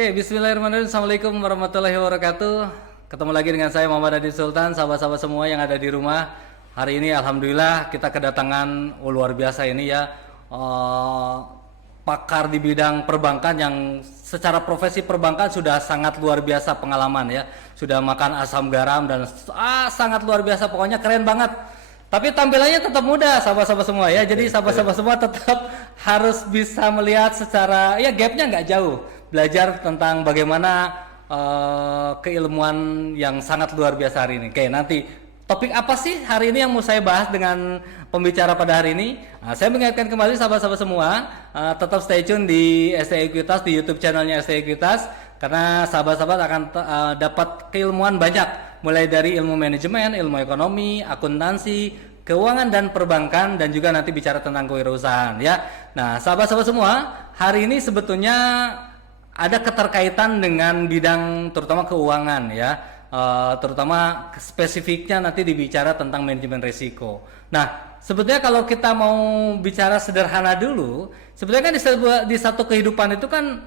Oke, bismillahirrahmanirrahim. Assalamualaikum warahmatullahi wabarakatuh. Ketemu lagi dengan saya Muhammad Adi Sultan, sahabat-sahabat semua yang ada di rumah. Hari ini alhamdulillah kita kedatangan luar biasa ini ya, pakar di bidang perbankan yang secara profesi perbankan sudah sangat luar biasa pengalaman ya. Sudah makan asam garam dan sangat luar biasa, pokoknya keren banget. Tapi tampilannya tetap muda, sahabat-sahabat semua ya. Jadi sahabat-sahabat semua tetap harus bisa melihat secara, ya gapnya nggak jauh. Belajar tentang bagaimana keilmuan yang sangat luar biasa hari ini. Oke, nanti topik apa sih hari ini yang mau saya bahas dengan pembicara pada hari ini? Nah, saya mengingatkan kembali sahabat-sahabat semua, tetap stay tune di STI Ekuitas, di YouTube channelnya STI Ekuitas, karena sahabat-sahabat akan dapat keilmuan banyak, mulai dari ilmu manajemen, ilmu ekonomi, akuntansi, keuangan dan perbankan, dan juga nanti bicara tentang kewirausahaan ya. Nah, sahabat-sahabat semua, hari ini sebetulnya ada keterkaitan dengan bidang terutama keuangan ya, terutama spesifiknya nanti dibicara tentang manajemen risiko. Nah, sebetulnya kalau kita mau bicara sederhana dulu, sebetulnya kan di satu kehidupan itu kan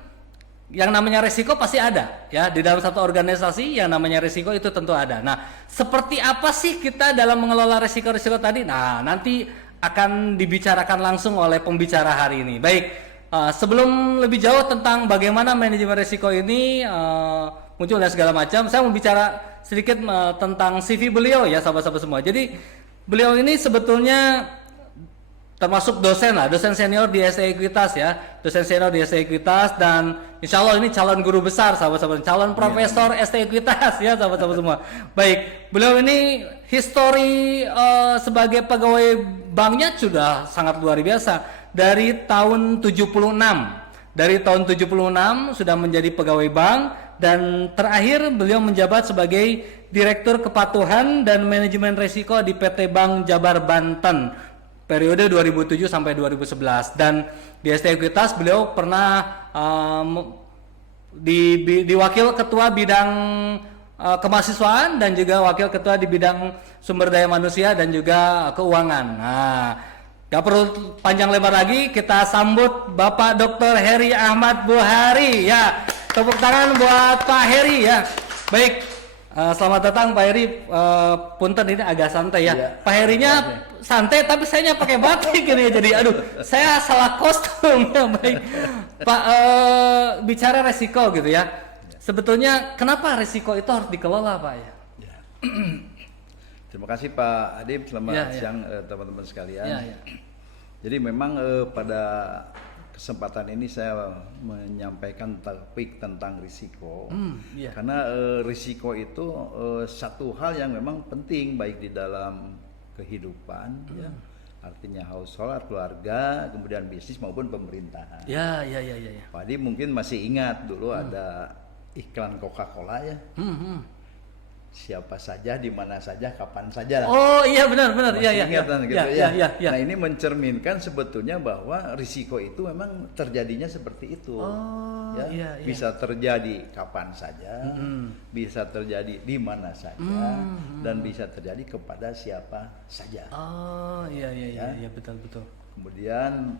yang namanya risiko pasti ada ya. Di dalam satu organisasi yang namanya risiko itu tentu ada. Nah, seperti apa sih kita dalam mengelola risiko-risiko tadi? Nah, nanti akan dibicarakan langsung oleh pembicara hari ini. Baik, sebelum lebih jauh tentang bagaimana manajemen risiko ini muncul dan segala macam, saya mau bicara sedikit tentang CV beliau ya, sahabat-sahabat semua. Jadi beliau ini sebetulnya termasuk dosen lah, dosen senior di STI Ekuitas ya, dosen senior di STI Ekuitas, dan insya Allah ini calon guru besar, sahabat-sahabat, calon profesor STI Ekuitas ya, sahabat-sahabat semua. Baik, beliau ini history sebagai pegawai banknya sudah sangat luar biasa. Dari tahun 76 sudah menjadi pegawai bank, dan terakhir beliau menjabat sebagai Direktur Kepatuhan dan Manajemen Risiko di PT Bank Jabar Banten periode 2007 sampai 2011. Dan di STI Ekuitas beliau pernah di wakil ketua bidang kemahasiswaan dan juga wakil ketua di bidang sumber daya manusia dan juga keuangan. Nah, gak perlu panjang lebar lagi, kita sambut Bapak Dr. Heri Ahmad Buhari ya. Tepuk tangan buat Pak Heri ya. Baik, selamat datang Pak Heri. Punten ini agak santai ya. Pak Herinya santai tapi saya pakai batik ini, jadi aduh, saya salah kostum ya. Baik, Pak, bicara resiko gitu ya. Sebetulnya kenapa resiko itu harus dikelola Pak ya? Terima kasih Pak Adib, selamat siang teman-teman sekalian. Jadi memang pada kesempatan ini saya menyampaikan topik tentang risiko, karena risiko itu satu hal yang memang penting baik di dalam kehidupan, ya, artinya household, keluarga, kemudian bisnis maupun pemerintahan. Ya. Pak Adib mungkin masih ingat dulu ada iklan Coca-Cola ya. Siapa saja, di mana saja, kapan saja. Oh iya, benar. Iya. Gitu ya. Ya. Nah, ini mencerminkan sebetulnya bahwa risiko itu memang terjadinya seperti itu. Oh, ya. Iya. Bisa terjadi kapan saja, bisa terjadi di mana saja, dan bisa terjadi kepada siapa saja. Oh iya, betul. Kemudian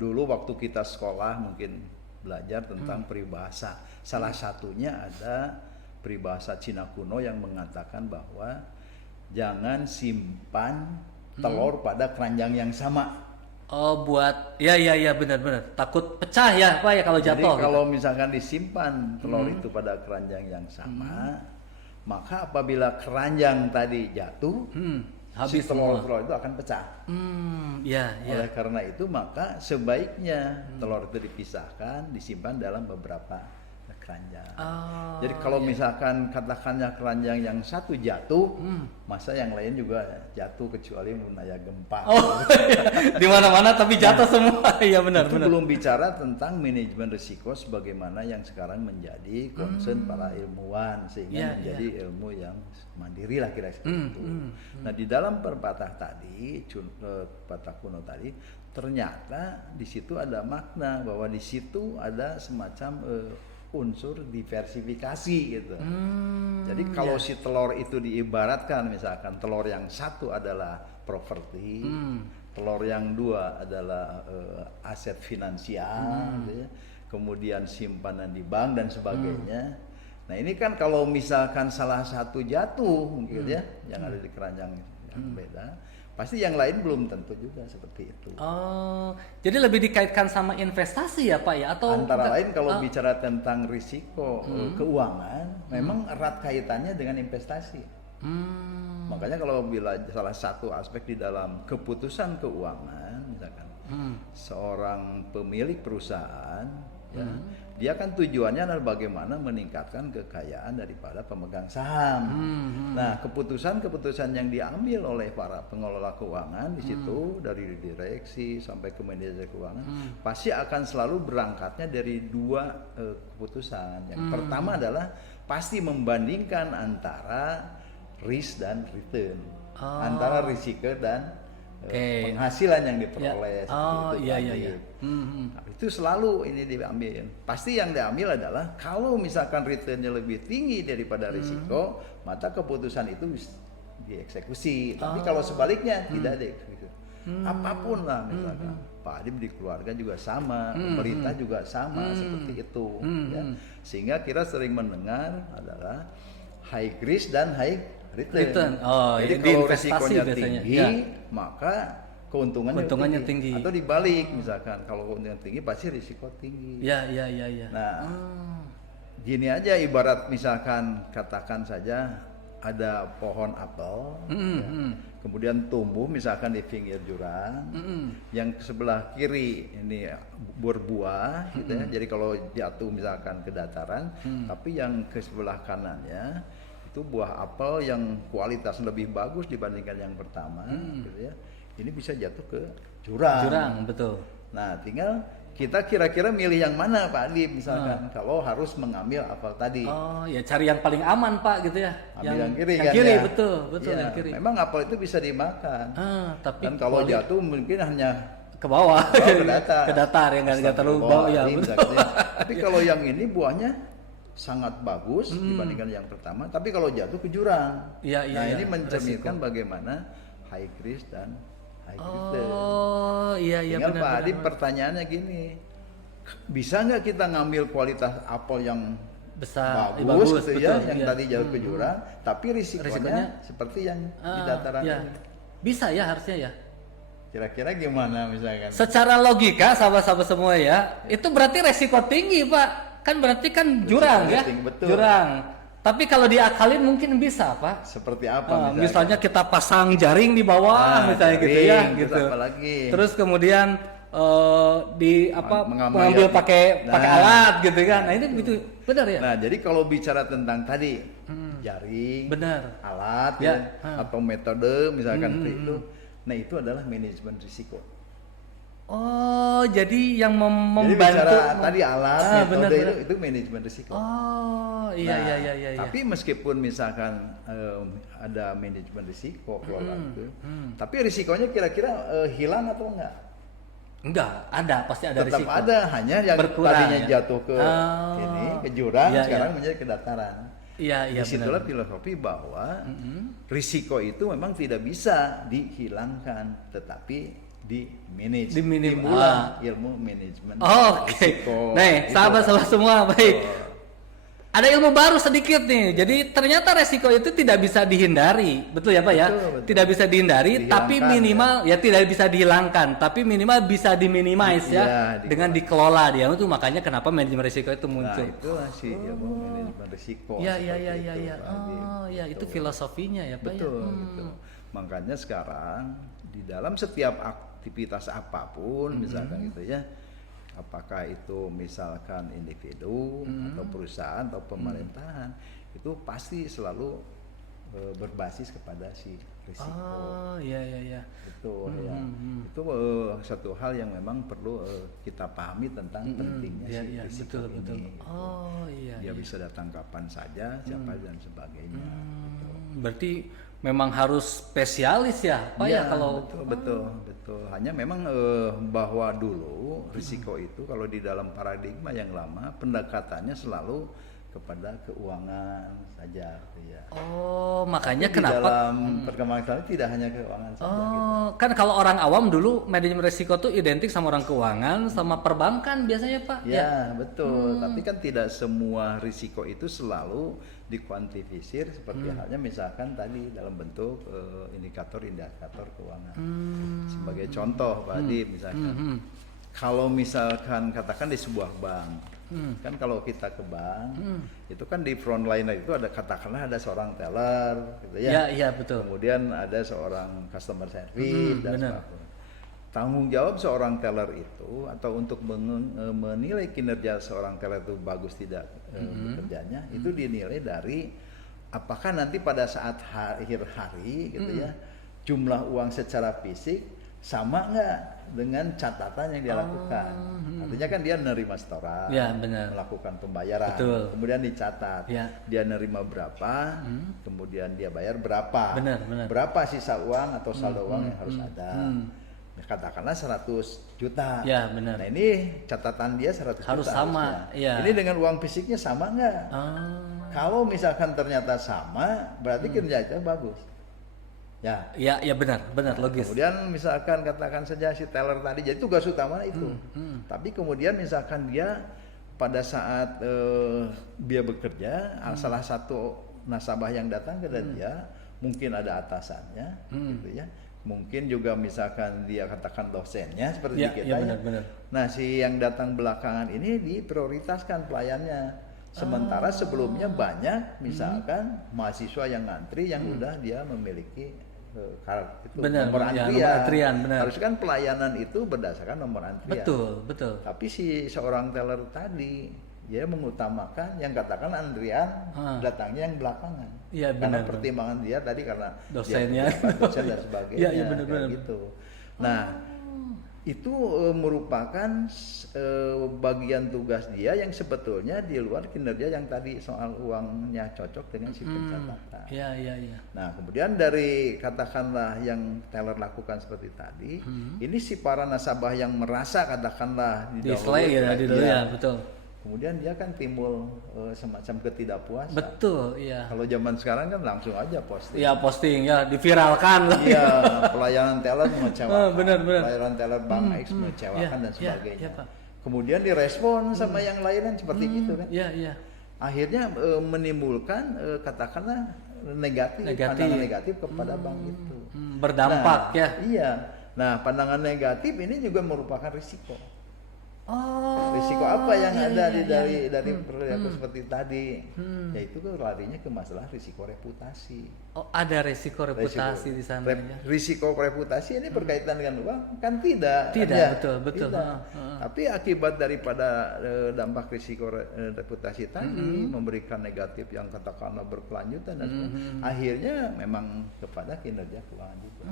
dulu waktu kita sekolah mungkin belajar tentang peribahasa. Salah satunya ada peribahasa Cina kuno yang mengatakan bahwa jangan simpan telur pada keranjang yang sama. Oh, buat ya benar. Takut pecah ya Pak ya kalau jatuh. Jadi kalau gitu. misalkan disimpan telur itu pada keranjang yang sama, maka apabila keranjang tadi jatuh, habis si telur itu akan pecah. Ya. Oleh karena itu maka sebaiknya telur itu dipisahkan, disimpan dalam beberapa keranjang. Oh, Jadi kalau misalkan katakannya keranjang yang satu jatuh, masa yang lain juga jatuh kecuali menaya gempa. Oh, di mana-mana tapi jatuh semua. Iya benar, Itu benar. belum bicara tentang manajemen risiko sebagaimana yang sekarang menjadi concern para ilmuwan sehingga menjadi ilmu yang mandiri lah kira-kira itu. Nah di dalam pepatah tadi, pepatah kuno tadi, ternyata di situ ada makna bahwa di situ ada semacam unsur diversifikasi gitu. Jadi kalau si telur itu diibaratkan misalkan telur yang satu adalah properti, telur yang dua adalah aset finansial, gitu ya. Kemudian simpanan di bank dan sebagainya. Nah ini kan kalau misalkan salah satu jatuh gitu ya, yang ada di keranjang yang beda, pasti yang lain belum tentu juga seperti itu. Oh, jadi lebih dikaitkan sama investasi ya Pak ya? Atau antara lain kalau bicara tentang risiko keuangan, memang erat kaitannya dengan investasi. Makanya kalau bila salah satu aspek di dalam keputusan keuangan, misalkan seorang pemilik perusahaan, ya, dia kan tujuannya adalah bagaimana meningkatkan kekayaan daripada pemegang saham. Nah, keputusan-keputusan yang diambil oleh para pengelola keuangan di situ dari direksi sampai ke manajer keuangan pasti akan selalu berangkatnya dari dua keputusan. Yang pertama adalah pasti membandingkan antara risk dan return, antara risiko dan penghasilan yang diperoleh. Nah, itu selalu ini diambil. Pasti yang diambil adalah kalau misalkan returnnya lebih tinggi daripada risiko, maka keputusan itu dieksekusi. Tapi kalau sebaliknya tidak dieksekusi. Apapun lah misalkan, Pak Adib di keluarga juga sama, pemerintah juga sama seperti itu. Ya. Sehingga kita sering mendengar adalah high risk dan high return. Jadi kalau risikonya tinggi, maka keuntungannya tinggi. Atau dibalik misalkan, kalau keuntungan tinggi pasti risiko tinggi. Ya. Nah, gini aja ibarat misalkan katakan saja ada pohon apel, kemudian tumbuh misalkan di pinggir jurang, yang sebelah kiri ini berbuah, gitu ya. Jadi kalau jatuh misalkan ke dataran, tapi yang ke sebelah kanannya itu buah apel yang kualitas lebih bagus dibandingkan yang pertama, gitu ya. Ini bisa jatuh ke jurang. Jurang, betul. Nah, tinggal kita kira-kira milih yang mana Pak Adib misalkan kalau harus mengambil apel tadi. Oh, ya cari yang paling aman Pak gitu ya. Ambil yang kiri yang kan kiri, ya. betul Ya, yang kiri. memang apel itu bisa dimakan. Tapi dan kalau jatuh mungkin hanya ke bawah, ke datar. Ke datar ya enggak terlalu bawah ya. Tapi kalau yang ini buahnya sangat bagus dibandingkan yang pertama, tapi kalau jatuh ke jurang. Nah, ini mencerminkan bagaimana high risk dan high return. Tinggal Pak Adib pertanyaannya gini, bisa nggak kita ngambil kualitas apel yang besar, bagus gitu ya, yang tadi jatuh ke jurang, tapi risikonya seperti yang di dataran ini? Bisa ya harusnya ya. Kira-kira gimana misalkan? Secara logika sahabat-sahabat semua ya, itu berarti resiko tinggi Pak. Kan berarti kan jurang ya, jurang. Tapi kalau diakalin mungkin bisa Pak. Seperti apa misalnya kita pasang jaring di bawah misalnya gitu ya, gitu. Terus kemudian mengambil pakai alat gitu kan. Nah ini begitu benar ya. Nah jadi kalau bicara tentang tadi jaring, alat atau metode misalkan itu, nah itu adalah manajemen risiko. Oh, jadi yang membantu. Jadi bicara tadi alat, metode itu manajemen risiko. Oh, iya. Tapi meskipun misalkan ada manajemen risiko kelolaan itu, tapi risikonya kira-kira hilang atau enggak? Enggak, ada, pasti ada tetap risiko. Tetap ada, hanya yang tadinya jatuh ke ke jurang, sekarang menjadi ke dataran. Iya. Disitulah filosofi bahwa risiko itu memang tidak bisa dihilangkan, tetapi dimulai ilmu manajemen. Oke. Nih, sahabat-sahabat semua, baik. Ada ilmu baru sedikit nih. Jadi ternyata resiko itu tidak bisa dihindari, betul ya Pak ya? Betul. Tidak bisa dihindari, tapi minimal ya tidak bisa dihilangkan, tapi minimal bisa diminimize ya dengan dikelola dia. Itu makanya kenapa manajemen risiko itu muncul. Nah, itulah sih ilmu manajemen risiko. Iya. Oh, ya itu filosofinya ya Pak ya. Betul. Makanya sekarang di dalam setiap aktivitas apapun misalkan gitu ya, apakah itu misalkan individu atau perusahaan atau pemerintahan, itu pasti selalu berbasis kepada si risiko. Oh, iya. Itu ya. Itu satu hal yang memang perlu kita pahami tentang pentingnya si risiko ini. Betul. Gitu. Oh, iya. Dia bisa datang kapan saja, siapa dan sebagainya. Gitu. Berarti memang harus spesialis ya, Pak ya kalau betul. Hanya memang bahwa dulu risiko itu kalau di dalam paradigma yang lama pendekatannya selalu kepada keuangan saja, ya. Oh, makanya Tapi kenapa di dalam perkembangan tidak hanya keuangan saja. Gitu. Kan kalau orang awam dulu manajemen risiko tuh identik sama orang keuangan sama perbankan biasanya, Pak. Ya, betul. Tapi kan tidak semua risiko itu selalu dikuantifisir seperti halnya misalkan tadi dalam bentuk indikator-indikator keuangan. Sebagai contoh, Pak Adi, misalkan kalau misalkan katakan di sebuah bank, kan kalau kita ke bank, itu kan di frontliner itu ada katakanlah ada seorang teller, gitu ya. Iya, betul. Kemudian ada seorang customer service dan sebagainya. Tanggung jawab seorang teller itu atau untuk menilai kinerja seorang teller itu bagus tidak bekerjanya, itu dinilai dari apakah nanti pada saat akhir hari gitu ya, jumlah uang secara fisik sama nggak dengan catatan yang dia lakukan. Artinya kan dia nerima setoran, melakukan pembayaran, kemudian dicatat, dia nerima berapa, kemudian dia bayar berapa, berapa sisa uang atau saldo uang yang harus ada. Katakanlah 100 juta. Ya, benar. Nah, ini catatan dia 100 harus juta. sama. Ya. Ini dengan uang fisiknya sama nggak? Kalau misalkan ternyata sama, berarti kinerjanya bagus. Ya benar logis. Kemudian misalkan katakan saja si teller tadi, jadi tugas utama itu. Tapi kemudian misalkan dia pada saat dia bekerja, salah satu nasabah yang datang ke dia, mungkin ada atasannya, gitu ya. Mungkin juga misalkan dia katakan dosennya seperti kita ya. Benar. Nah, si yang datang belakangan ini diprioritaskan pelayannya. Sementara sebelumnya banyak misalkan mahasiswa yang ngantri yang udah dia memiliki nomor antrian. Harus kan pelayanan itu berdasarkan nomor antrian. Betul. Tapi si seorang teller tadi dia mengutamakan yang katakan antrian datangnya yang belakangan. Iya, karena pertimbangan dia tadi karena dosennya, dosen dan sebagainya. Iya, benar. Gitu. Nah, itu merupakan bagian tugas dia yang sebetulnya di luar kinerja yang tadi soal uangnya cocok dengan si pencatatan. Iya. Nah, kemudian dari katakanlah yang teller lakukan seperti tadi, ini si para nasabah yang merasa katakanlah didahului ya, betul. Kemudian dia kan timbul semacam ketidakpuasan. Betul, iya. Kalau zaman sekarang kan langsung aja posting. Iya, posting ya, diviralkan lah. Iya, pelayanan teller mengecewakan. Benar. Pelayanan teller Bank X mengecewakan dan sebagainya. Kemudian direspon sama yang lainnya seperti gitu kan. Iya. Akhirnya menimbulkan katakanlah pandangan negatif kepada bank itu. Berdampak ya. Iya. Nah, pandangan negatif ini juga merupakan risiko. Risiko apa yang ada dari perilaku seperti tadi? Yaitu larinya ke masalah risiko reputasi. Oh, ada risiko reputasi di sana ya. Risiko reputasi ini berkaitan dengan uang? Kan tidak. Betul. Tapi akibat daripada dampak risiko reputasi tadi memberikan negatif yang katakanlah berkelanjutan dan akhirnya memang kepada kinerja keuangan juga.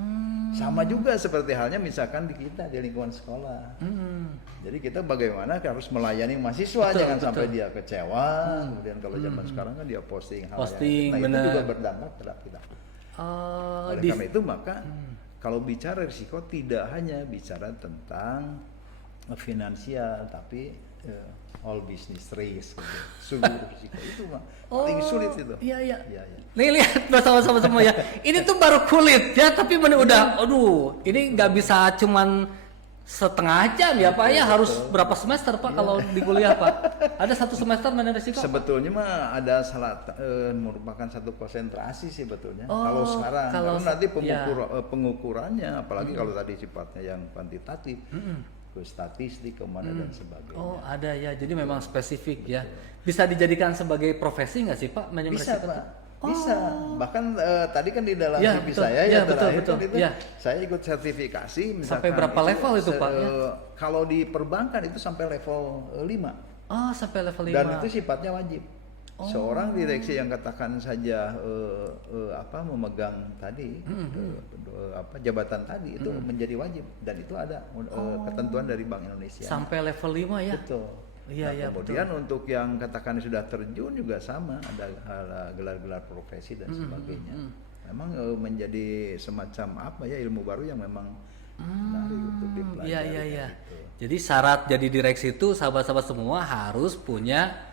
Sama juga seperti halnya misalkan di kita di lingkungan sekolah. Jadi kita bagaimana harus melayani mahasiswa, jangan sampai dia kecewa. Kemudian kalau zaman sekarang kan dia posting hal yang itu juga berdampak terhadap kita. Oleh karena itu maka kalau bicara risiko tidak hanya bicara tentang finansial, tapi all business risk, seluruh risiko itu mah paling sulit itu. Iya. Nih lihat bersama-sama semua ya. Ini tuh baru kulit ya, tapi udah, ini nggak bisa cuman setengah jam ya Pak ya, harus berapa semester Pak kalau di kuliah Pak? Ada satu semester manajemen risiko? Sebetulnya mah ada merupakan satu konsentrasi sih sebetulnya. Kalau sekarang, kalau nanti pengukurannya, apalagi kalau tadi sifatnya yang kuantitatif, ke statistik kemana dan sebagainya. Oh ada ya, jadi memang spesifik ya. Bisa dijadikan sebagai profesi nggak sih Pak manajemen risiko? Bisa Pak. Bisa. Bahkan tadi kan di dalam Ya, CV betul. saya Ya, ya betul, terakhir betul. kan itu Ya. saya ikut sertifikasi misalkan Sampai berapa level itu, Pak? Ya. Kalau di perbankan itu sampai level 5. Oh, sampai level 5. Dan itu sifatnya wajib. Seorang direksi yang katakan saja memegang tadi jabatan tadi itu menjadi wajib, dan itu ada ketentuan dari Bank Indonesia. Sampai level 5 ya. Betul. Iya, iya, Kemudian untuk yang katakan sudah terjun juga sama, ada gelar-gelar profesi dan sebagainya. Memang menjadi semacam ilmu baru yang memang menarik untuk dipelajari. Iya. Gitu. Jadi syarat jadi direksi itu sahabat-sahabat semua harus punya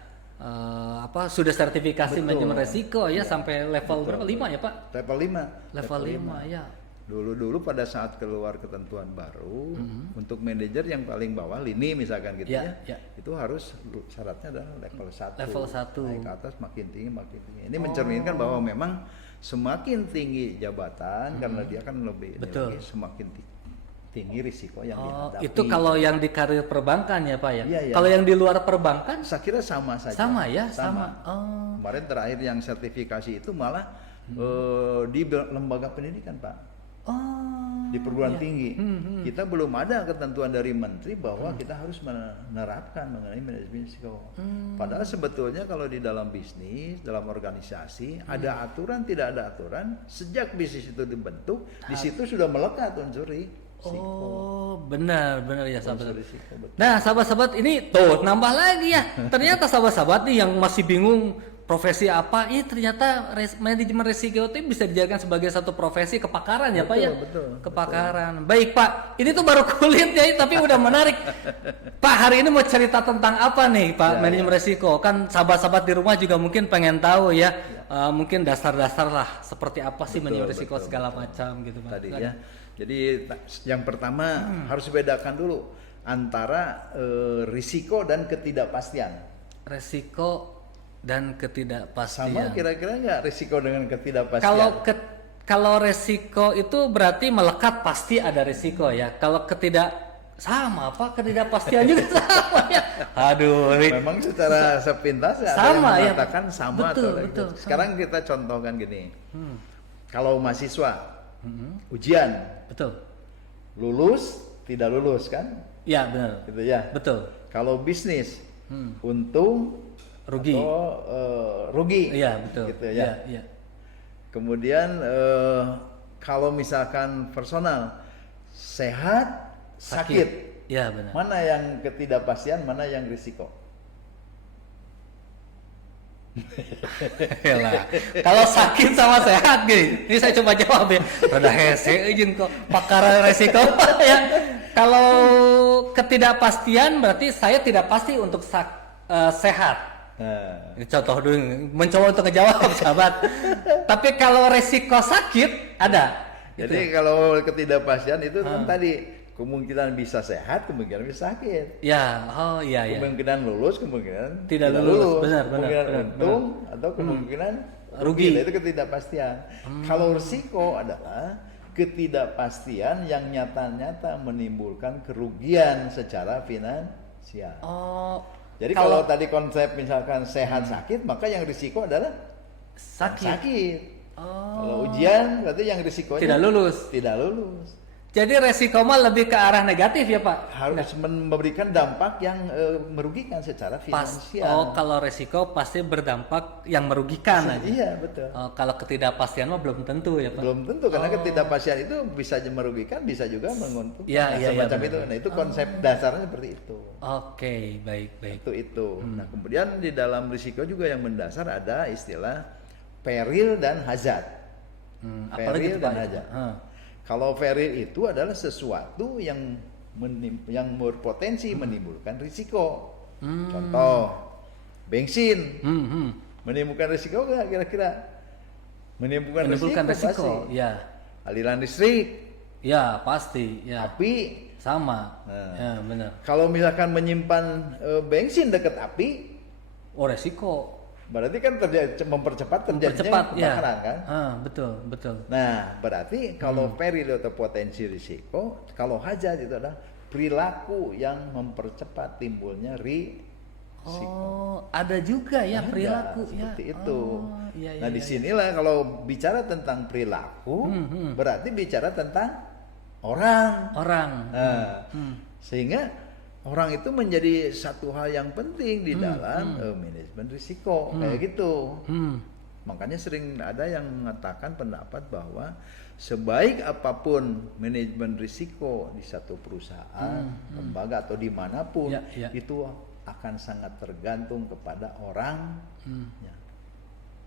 sudah sertifikasi manajemen resiko ya, sampai level berapa? 5 ya, Pak? Level 5. Level 5 ya. Dulu pada saat keluar ketentuan baru untuk manajer yang paling bawah lini misalkan gitu ya. Itu harus syaratnya adalah level 1. Level 1. Naik ke atas makin tinggi. Ini mencerminkan bahwa memang semakin tinggi jabatan karena dia kan lebih semakin tinggi risiko yang dihadapi. Itu kalau yang di karir perbankan ya, Pak ya. Iya. Kalau yang di luar perbankan saya kira sama saja. Sama ya, sama. Kemarin terakhir yang sertifikasi itu malah di lembaga pendidikan, Pak. Di perguruan tinggi. Kita belum ada ketentuan dari menteri bahwa kita harus menerapkan mengenai manajemen risiko. Padahal sebetulnya kalau di dalam bisnis, dalam organisasi ada aturan, tidak ada aturan, sejak bisnis itu dibentuk, di situ sudah melekat unsur risiko. Oh, benar ya sahabat. Risiko, Nah, sahabat-sahabat ini tuh nambah lagi ya. Ternyata sahabat-sahabat nih yang masih bingung profesi apa, ternyata manajemen risiko itu bisa dijadikan sebagai satu profesi kepakaran ya, Pak ya. Betul. Kepakaran. Baik, Pak. Ini tuh baru kulit ya, tapi udah menarik. Pak, hari ini mau cerita tentang apa nih, Pak? Manajemen risiko. Kan sahabat-sahabat di rumah juga mungkin pengen tahu ya. Mungkin dasar-dasar lah seperti apa sih manajemen risiko segala macam gitu, Pak. Tadi ya. Jadi yang pertama harus bedakan dulu antara risiko dan ketidakpastian. Risiko dan ketidakpastian. Sama kira-kira nggak risiko dengan ketidakpastian? Kalau risiko itu berarti melekat pasti ada risiko ya. Kalau ketidakpastian juga sama ya. Aduh. Memang secara sepintas sama ada yang ya. mengatakan sama betul, atau betul, Sekarang kita contohkan gini. Kalau mahasiswa ujian, betul. lulus, tidak lulus kan? Ya benar. Gitu ya. Betul. Kalau bisnis, untung, rugi. Atau rugi. Iya betul. Gitu ya. Iya. Kemudian kalau misalkan personal, sehat, sakit. Iya benar. Mana yang ketidakpastian, mana yang risiko? Kalau sakit sama sehat gini, ini saya coba jawab ya. Rada hese izin kok pakar resiko ya. Kalau ketidakpastian berarti saya tidak pasti untuk sehat. Ini contoh dulu, mencoba untuk ngejawab sahabat. Tapi kalau resiko sakit ada. Jadi kalau ketidakpastian itu kan tadi kemungkinan bisa sehat, kemungkinan bisa sakit. Ya, iya. Kemungkinan lulus, kemungkinan tidak lulus. Benar. Kemungkinan untung atau kemungkinan rugi. Itu ketidakpastian. Kalau risiko adalah ketidakpastian yang nyata-nyata menimbulkan kerugian secara finansial. Jadi kalau tadi konsep misalkan sehat sakit, maka yang risiko adalah sakit. Kalau ujian berarti yang risikonya tidak lulus. Jadi resiko mah lebih ke arah negatif ya, Pak? Harus memberikan dampak yang merugikan secara finansial. Kalau resiko pasti berdampak yang merugikan aja. Iya, betul. Kalau ketidakpastian mah belum tentu ya, Pak? Belum tentu, karena ketidakpastian itu bisa merugikan, bisa juga menguntungkan. Semacam itu. Nah, itu konsep dasarnya seperti itu. Oke, baik. Itu. Nah, kemudian di dalam risiko juga yang mendasar ada istilah peril dan hazard. Peril dan hazard. Kalau peril itu adalah sesuatu yang berpotensi menimbulkan risiko. Contoh, bensin menimbulkan risiko nggak kira-kira? Menimbulkan risiko. Pasti. Ya. Aliran listrik. Ya pasti. Ya. Api. Sama. Ya benar. Kalau misalkan menyimpan bensin dekat api, resiko. Berarti kan mempercepat terjadinya kebakaran kan? Betul. Nah, berarti kalau peril atau potensi risiko, kalau hazard itu adalah perilaku yang mempercepat timbulnya risiko. risiko. Ada juga ya Ada, perilaku seperti ya. itu. Iya, Nah, disinilah kalau bicara tentang perilaku, berarti bicara tentang orang. Nah, sehingga orang itu menjadi satu hal yang penting di dalam manajemen risiko, kayak gitu. Makanya sering ada yang mengatakan pendapat bahwa sebaik apapun manajemen risiko di satu perusahaan, lembaga atau dimanapun, itu akan sangat tergantung kepada orang.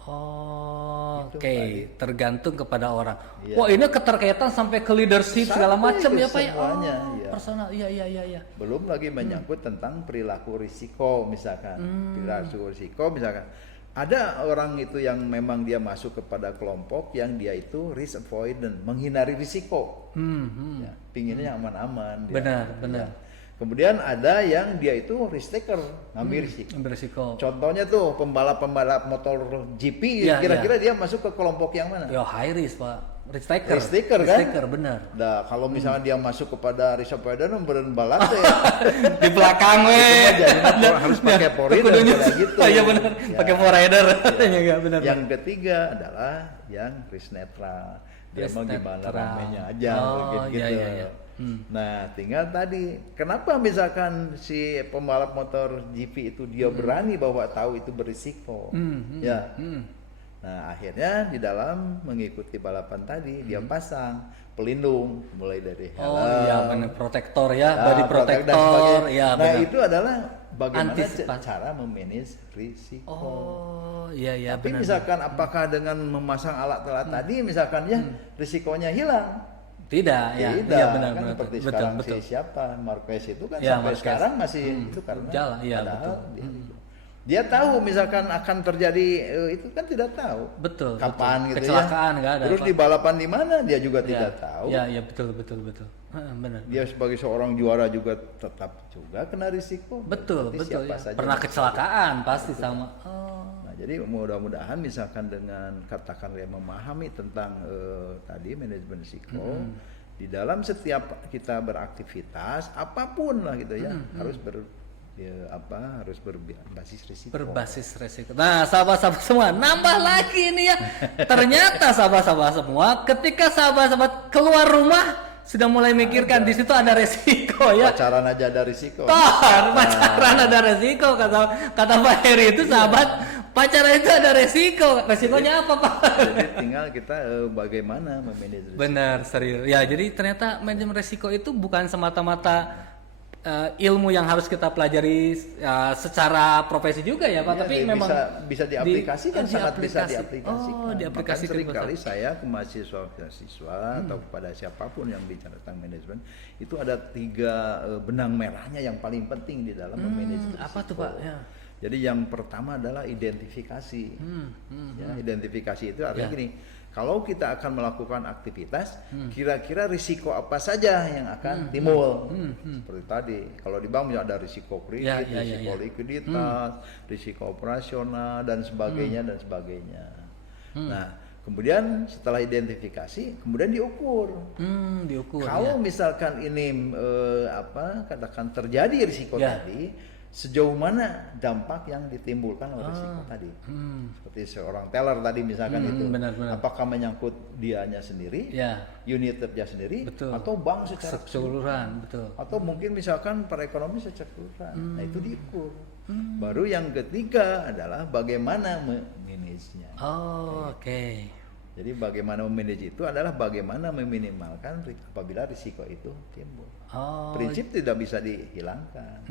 Oke, tergantung kepada orang. Wah, ini keterkaitan sampai ke leadership segala macam ya Pak ya. Semuanya, personal. Iya. Belum lagi menyangkut tentang perilaku risiko misalkan. Perilaku risiko misalkan. Ada orang itu yang memang dia masuk kepada kelompok yang dia itu risk avoidant, menghindari risiko. Ya, pinginnya aman-aman. Benar. Kemudian ada yang dia itu risk taker, ngambil risiko. Contohnya tuh pembalap motor GP, kira-kira dia masuk ke kelompok yang mana? Ya high risk Pak. Risk taker kan? Risk taker, benar. Nah, kalau misalnya dia masuk kepada risk avoidant, berbalap ya. Di belakang harus pakai rider kayak gitu. Iya benar, pakai rider. Ya, benar. Yang ketiga adalah yang risk netral. Dia mau gimana ramenya aja gitu. Iya. Nah, tinggal tadi kenapa misalkan si pembalap motor GP itu dia berani bahwa tahu itu berisiko. Nah, akhirnya di dalam mengikuti balapan tadi dia pasang pelindung mulai dari helm, protektor body protektor, Nah, itu adalah bagaimana cara memanage risiko. Tapi benar. Misalkan apakah dengan memasang alat-alat tadi misalkan risikonya hilang? Tidak, benar, kan seperti sekarang siapa Marquez itu kan sampai sekarang masih itu karena padahal dia tahu misalkan akan terjadi itu kan tidak tahu kapan gitu kecelakaan nggak ada terus di balapan di mana dia juga tidak tahu. Betul benar. Dia sebagai seorang juara juga tetap juga kena risiko. Betul pernah kecelakaan pasti sama. Nah, jadi mudah-mudahan misalkan dengan katakanlah memahami tentang tadi manajemen risiko di dalam setiap kita beraktivitas apapun lah gitu harus berbasis risiko. Nah, sahabat-sahabat semua, nambah lagi nih ya. Ternyata sahabat-sahabat semua, ketika sahabat-sahabat keluar rumah sudah mulai mikirkan di situ ada resiko ya. Pacaran aja ada risiko. Pacaran ada resiko kata Pak Heri itu sahabat. Pacaran itu ada resiko. Resikonya apa Pak? Jadi tinggal kita bagaimana memanage risiko. Benar, serius. Ya, jadi ternyata manajemen resiko itu bukan semata-mata ilmu yang harus kita pelajari secara profesi juga ya Pak, tapi memang bisa diaplikasikan, sangat bisa diaplikasikan. Diaplikasikan. Seringkali saya ke mahasiswa atau kepada siapapun yang bicara tentang manajemen itu ada 3 benang merahnya yang paling penting di dalam memanage risiko. Apa tuh Pak? Jadi yang pertama adalah identifikasi. Identifikasi itu artinya gini. Kalau kita akan melakukan aktivitas, kira-kira risiko apa saja yang akan timbul? Seperti tadi, kalau di bank ada risiko kredit, risiko likuiditas, risiko operasional dan sebagainya. Nah, kemudian setelah identifikasi, kemudian diukur. Kalau misalkan ini katakan terjadi risiko tadi. Sejauh mana dampak yang ditimbulkan oleh risiko tadi? Seperti seorang teller tadi misalkan itu, benar. apakah menyangkut dianya sendiri, unit kerja sendiri, atau bank secara keseluruhan, atau mungkin misalkan perekonomian secara keseluruhan. Nah itu diukur. Baru yang ketiga adalah bagaimana memanagenya. Oke. Jadi bagaimana memanage itu adalah bagaimana meminimalkan apabila risiko itu timbul. Prinsip tidak bisa dihilangkan.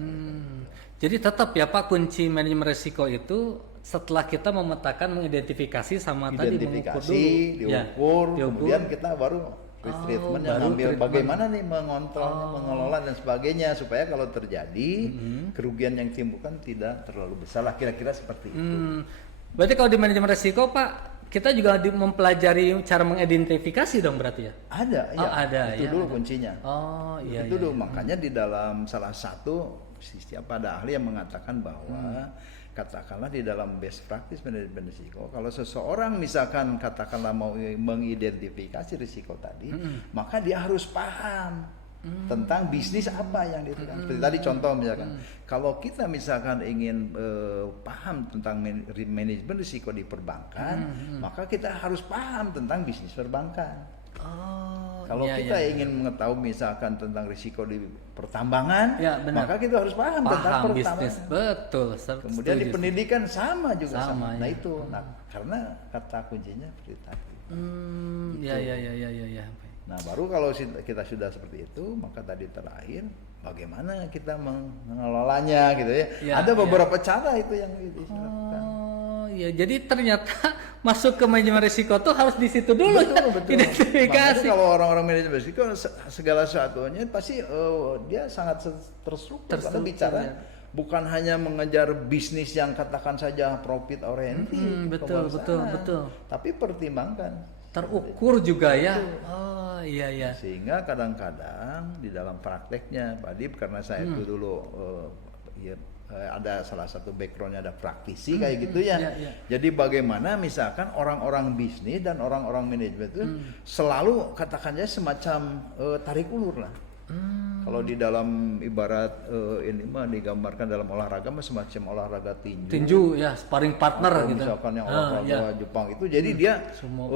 Jadi tetap ya Pak, kunci manajemen risiko itu setelah kita memetakan, mengidentifikasi sama tadi mengukur dulu. Diukur, kemudian kita baru treatment yang ambil bagaimana nih mengontrolnya, mengelola dan sebagainya supaya kalau terjadi kerugian yang timbulkan tidak terlalu besar lah, kira-kira seperti itu. Berarti kalau di manajemen risiko Pak, kita juga mempelajari cara mengidentifikasi dong berarti ya? Ada, itu dulu kuncinya. Itu dulu, makanya di dalam salah satu ada ahli yang mengatakan bahwa katakanlah di dalam best practice manajemen risiko, kalau seseorang misalkan katakanlah mau mengidentifikasi risiko tadi, maka dia harus paham tentang bisnis apa yang dilakukan. Seperti tadi contoh misalkan, kalau kita misalkan ingin paham tentang manajemen risiko di perbankan, maka kita harus paham tentang bisnis perbankan. Kalau kita ingin mengetahui misalkan tentang risiko di pertambangan, maka kita harus paham tentang bisnis. Betul. Kemudian di pendidikan sama juga sama. Nah itu, karena kata kuncinya seperti tadi. Ya. Nah baru kalau kita sudah seperti itu, maka tadi terakhir bagaimana kita mengelolanya gitu ya. Ada beberapa cara itu yang dilakukan. Ya, jadi ternyata masuk ke manajemen risiko tuh harus di situ dulu. Betul. Identifikasi. Makanya kalau orang-orang manajemen risiko segala sesuatunya pasti dia sangat terstruktur karena bicara bukan hanya mengejar bisnis yang katakan saja profit oriented. Betul. Tapi pertimbangkan. Terukur juga ya. Oh iya. Sehingga kadang-kadang di dalam prakteknya, Pak Adib, karena saya itu dulu ada salah satu backgroundnya ada praktisi kayak gitu ya. Jadi bagaimana misalkan orang-orang bisnis dan orang-orang manajemen itu selalu katakannya semacam tarik ulur lah. Kalau di dalam ibarat ini mah digambarkan dalam olahraga mah semacam olahraga tinju. Tinju ya, sparring partner gitu. Misalkan yang olahraga Jepang itu, jadi dia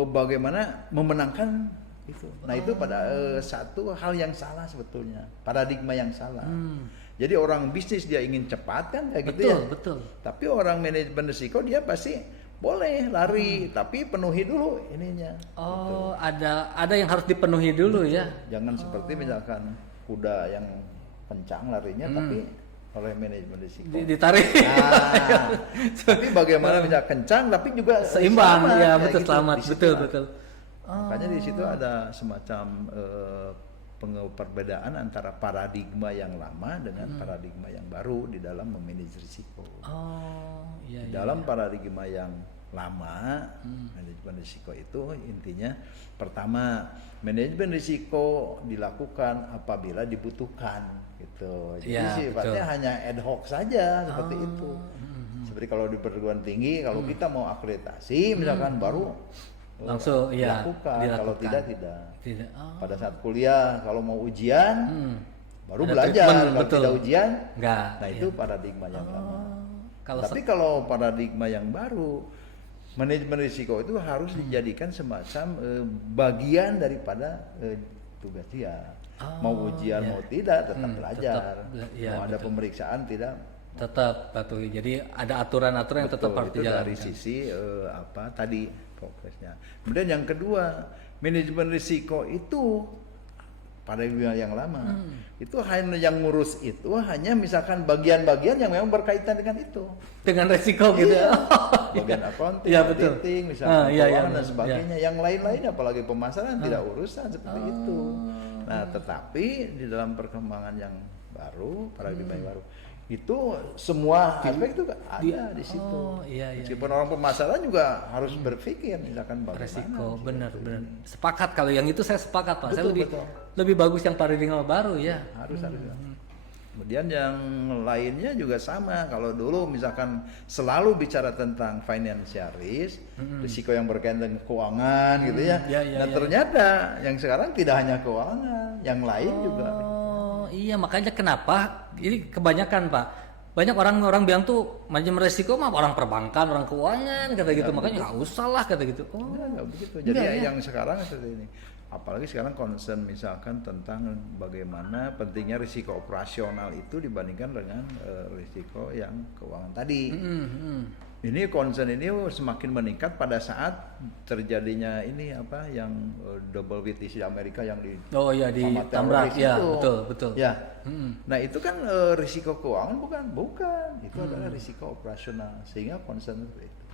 bagaimana memenangkan itu. Nah itu pada satu hal yang salah sebetulnya, paradigma yang salah. Jadi orang bisnis dia ingin cepat kan kayak gitu ya. Betul. Tapi orang manajemen risiko dia pasti boleh lari, tapi penuhi dulu ininya. Oh, gitu. ada yang harus dipenuhi dulu ya. Jangan seperti misalkan kuda yang kencang larinya tapi oleh manajemen risiko ditarik. Tapi bagaimana bisa kencang tapi juga seimbang ya, betul gitu. Selamat. Betul. Makanya di situ ada semacam perbedaan antara paradigma yang lama dengan paradigma yang baru di dalam memanage risiko. Dalam paradigma yang lama, manajemen risiko itu intinya pertama, manajemen risiko dilakukan apabila dibutuhkan gitu. Jadi sifatnya hanya ad hoc saja seperti itu. Seperti kalau di perguruan tinggi, kalau kita mau akreditasi misalkan baru langsung dilakukan. Kalau tidak. Pada saat kuliah kalau mau ujian baru belajar, kalau tidak ujian enggak. Nah itu paradigma yang lama. Tapi kalau paradigma yang baru, manajemen risiko itu harus dijadikan semacam bagian daripada tugas dia. Mau ujian mau tidak tetap belajar. Mau ada pemeriksaan tidak tetap patuhi. Jadi ada aturan-aturan yang tetap harus dijalankan. Dari sisi tadi progresnya. Kemudian yang kedua, manajemen risiko itu pada yang lama itu hanya yang ngurus itu hanya misalkan bagian-bagian yang memang berkaitan dengan itu, dengan risiko gitu. Bagian accounting, auditing, misalkan keuangan dan sebagainya. Yang lain-lain apalagi pemasaran tidak urusan seperti itu. Nah, tetapi di dalam perkembangan yang baru, paradigma yang baru, itu semua aspek itu ada di situ. Meskipun orang pemasaran juga harus berpikir misalkan bagaimana resiko. Benar. Sepakat kalau yang itu saya sepakat Pak. Saya lebih bagus yang paradigma baru ya. Harus. Kemudian yang lainnya juga sama. Kalau dulu misalkan selalu bicara tentang financial risk, risiko yang berkaitan dengan keuangan gitu ya. Nah ternyata yang sekarang tidak hanya keuangan, yang lain juga. Iya, makanya kenapa ini kebanyakan Pak, banyak orang bilang tuh manajemen risiko mah orang perbankan, orang keuangan kata gitu, makanya nggak usah lah kata gitu. Nggak begitu. Jadi yang sekarang seperti ini, apalagi sekarang concern misalkan tentang bagaimana pentingnya risiko operasional itu dibandingkan dengan risiko yang keuangan tadi. Ini concern ini semakin meningkat pada saat terjadinya ini yang double WTC Amerika yang di tabrak ya, betul. Ya. Nah, itu kan risiko keuangan bukan. Itu adalah risiko operasional sehingga concern itu.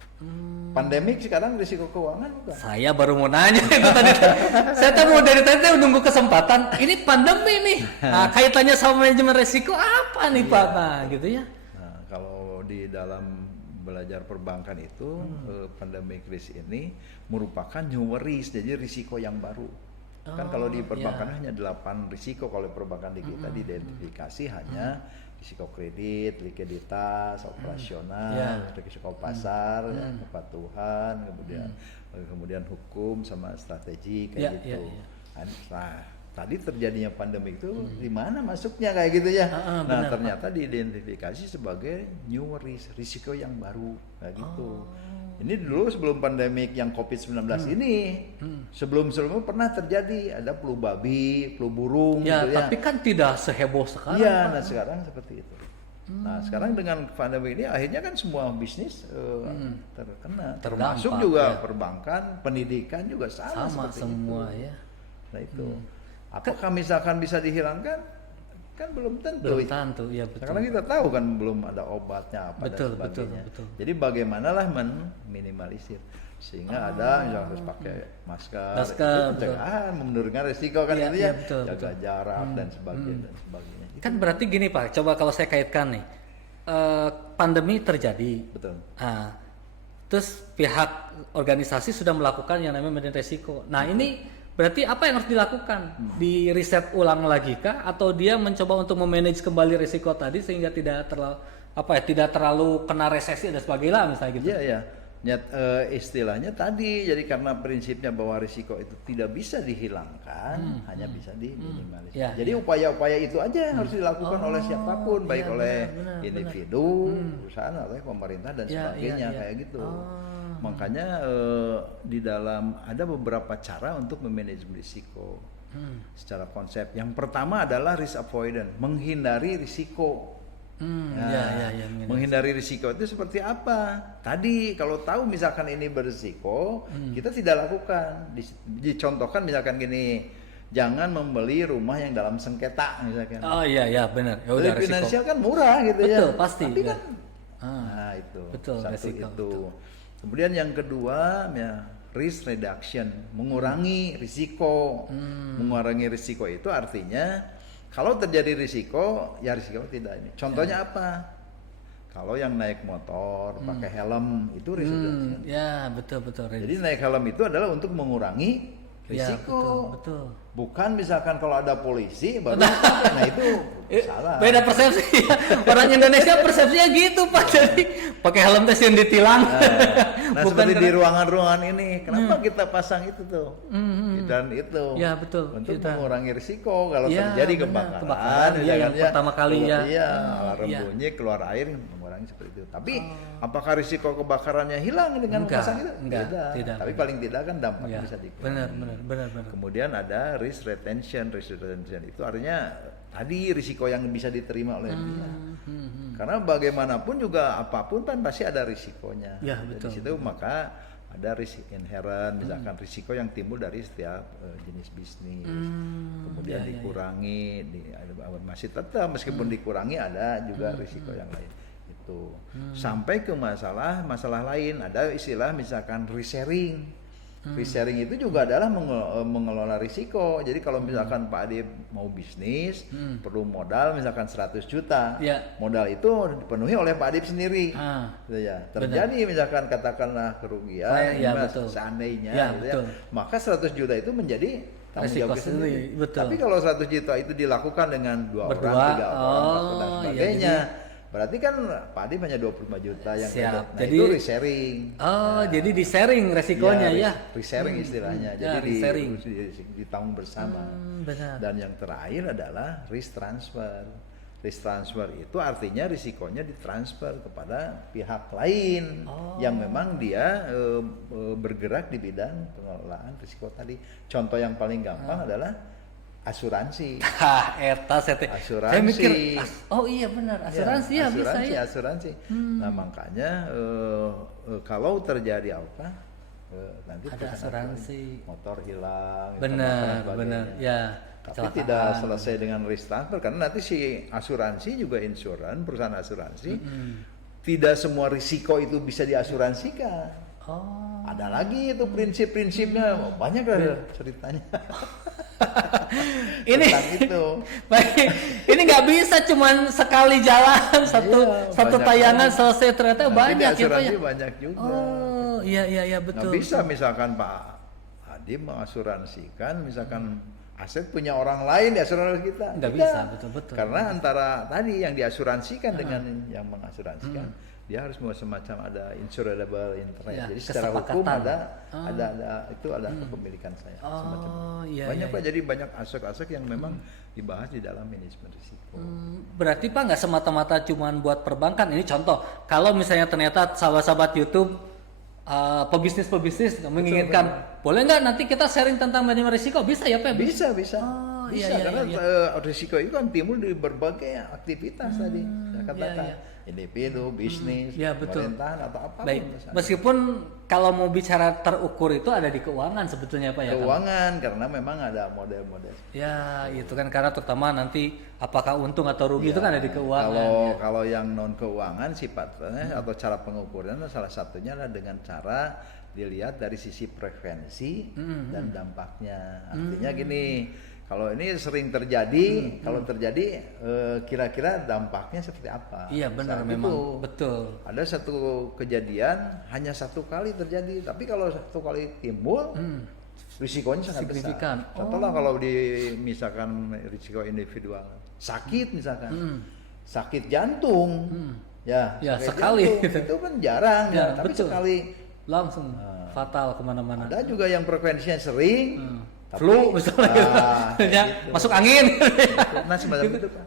Pandemik sekarang risiko keuangan bukan? Saya baru mau nanya itu tadi. Saya mau dari tadi nunggu kesempatan. Ini pandemi nih. Nah, kaitannya sama manajemen risiko apa nih Pak? Nah, gitu ya. Nah, kalau di dalam belajar perbankan itu pandemic risk ini merupakan new risk, jadi risiko yang baru. Kan kalau di perbankan hanya 8 risiko, kalau perbankan di kita diidentifikasi hanya risiko kredit, likuiditas, operasional, risiko pasar, kepatuhan, kemudian hukum sama strategi kayak gitu. Nah, tadi terjadinya pandemi itu di mana masuknya kayak gitu ya. Nah, benar, ternyata diidentifikasi sebagai new risk, risiko yang baru kayak gitu. Ini dulu sebelum pandemik yang COVID-19 ini, sebelum-sebelumnya pernah terjadi ada flu babi, flu burung ya, gitu ya. tapi kan tidak seheboh sekarang. Iya, nah sekarang seperti itu. Nah, sekarang dengan pandemi ini akhirnya kan semua bisnis terkena, termasuk juga perbankan, pendidikan juga sama seperti semua itu. Ya. Nah itu, apakah misalkan bisa dihilangkan? Kan belum tentu. Belum tentu, ya betul. Karena kita tahu kan belum ada obatnya apa betul, dan sebagainya. Betul. Jadi bagaimanalah meminimalisir sehingga ada yang harus pakai masker, itu pencegahan, menurunkan resiko kan itu ya, jaga jarak dan sebagainya dan sebagainya. Kan berarti gini Pak, coba kalau saya kaitkan nih, pandemi terjadi. Betul. Nah, terus pihak organisasi sudah melakukan yang namanya manajemen resiko. Nah ini berarti apa yang harus dilakukan? Di riset ulang lagi kah? Atau dia mencoba untuk memanage kembali risiko tadi sehingga tidak terlalu kena resesi dan sebagainya misalnya gitu? Iya. Istilahnya tadi, jadi karena prinsipnya bahwa risiko itu tidak bisa dihilangkan, hanya bisa diminimalisir. Jadi upaya-upaya itu aja yang harus dilakukan oleh siapapun, baik oleh individu, perusahaan atau pemerintah dan sebagainya kayak gitu. Makanya di dalam ada beberapa cara untuk memanage risiko secara konsep. Yang pertama adalah risk avoidance, menghindari risiko. Menghindari risiko itu seperti apa? Tadi kalau tahu misalkan ini berisiko, kita tidak lakukan. Dicontohkan misalkan gini, jangan membeli rumah yang dalam sengketa misalkan. Oh iya benar. Ya udah, finansial kan murah gitu. Betul, ya. Pasti. Tapi kan, nah itu. Betul, satu resiko, itu. betul. Kemudian yang kedua risk reduction, mengurangi risiko. Mengurangi risiko itu artinya kalau terjadi risiko, ya risiko tidak ini. Contohnya apa? Kalau yang naik motor pakai helm itu risiko. Ya betul. Jadi naik helm itu adalah untuk mengurangi risiko. Ya, betul. Bukan misalkan kalau ada polisi baru nah itu salah. Beda persepsi. Orang Indonesia persepsinya gitu Pak. Jadi pakai helm tes yang ditilang. Nah seperti di ruangan-ruangan ini, kenapa kita pasang itu tuh? Dan itu. Ya betul. Untuk mengurangi risiko kalau terjadi kebakaran. Yang pertama kali alarm bunyi keluar air, mengurangi seperti itu. Tapi apakah risiko kebakarannya hilang dengan pasang itu? Tidak. Tapi paling tidak kan dampaknya bisa dikurangi. Benar. Kemudian ada risk retention itu artinya tadi risiko yang bisa diterima oleh dia. Karena bagaimanapun juga apapun kan pasti ada risikonya. Di situ maka ada risiko inherent, misalkan risiko yang timbul dari setiap jenis bisnis. Kemudian dikurangi, masih tetap meskipun dikurangi ada juga risiko yang lain. Itu sampai ke masalah lain, ada istilah misalkan risk sharing. Risk sharing itu juga adalah mengelola risiko. Jadi kalau misalkan Pak Adi mau bisnis, perlu modal misalkan 100 juta. Modal itu dipenuhi oleh Pak Adi sendiri. Terjadi misalkan katakanlah kerugian, seandainya maka 100 juta itu menjadi tanggung jawab sendiri. Tapi kalau 100 juta itu dilakukan dengan 2 orang, 3 orang, 4 dan sebagainya, berarti kan Pak Adi hanya 25 juta yang siap. Nah, jadi itu resharing. Jadi di sharing resikonya Resharing istilahnya. Jadi ditanggung bersama. Benar. Dan yang terakhir adalah risk transfer. Risk transfer itu artinya risikonya ditransfer kepada pihak lain yang memang dia bergerak di bidang pengelolaan risiko tadi. Contoh yang paling gampang adalah asuransi. Asuransi. Saya mikir, oh iya benar, asuransi bisa ya. Asuransi. Nah makanya kalau terjadi apa, nanti ada asuransi. Motor hilang. Benar, ya. Tapi tidak selesai dengan risk transfer karena nanti si asuransi juga perusahaan asuransi, tidak semua risiko itu bisa diasuransikan. Ada lagi itu prinsip-prinsipnya, banyak lah ceritanya. Ini itu. Baik, ini nggak bisa cuman sekali jalan satu tayangan selesai, ternyata banyak gitu ya. Banyak juga. Iya betul. Nah, bisa misalkan Pak Adi mengasuransikan misalkan aset punya orang lain diasuransi kita. Nggak bisa, betul. Karena antara tadi yang diasuransikan dengan yang mengasuransikan dia harus semacam ada insurable interest. Ya, jadi secara hukum ada kepemilikan saya. Semacam banyak Pak, jadi banyak aspek-aspek yang memang dibahas di dalam manajemen risiko. Berarti Pak nggak semata-mata cuman buat perbankan. Ini contoh, kalau misalnya ternyata sahabat-sahabat YouTube pebisnis menginginkan, boleh nggak nanti kita sharing tentang manajemen risiko? Bisa ya Pak? Bisa. Karena risiko itu kan timbul di berbagai aktivitas tadi saya katakan. Individu, bisnis, pemerintahan atau apa. Baik. Meskipun kalau mau bicara terukur itu ada di keuangan sebetulnya Pak ya. Keuangan karena memang ada model-model. Ya, itu kan karena terutama nanti apakah untung atau rugi itu kan ada di keuangan. Kalau yang non keuangan sifatnya atau cara pengukurannya salah satunya adalah dengan cara dilihat dari sisi frekuensi dan dampaknya. Artinya gini, kalau ini sering terjadi, kalau terjadi kira-kira dampaknya seperti apa? Iya benar memang, betul. Ada satu kejadian hanya satu kali terjadi, tapi kalau satu kali timbul, risikonya sangat signifikan. Besar. Contohnya kalau misalkan risiko individual, sakit misalkan, sakit jantung, ya sekali jantung, itu kan jarang, tapi betul. Sekali langsung fatal kemana-mana. Ada juga yang frekuensinya sering. Flu misalnya gitu. Masuk angin. Nah semacam itu Pak.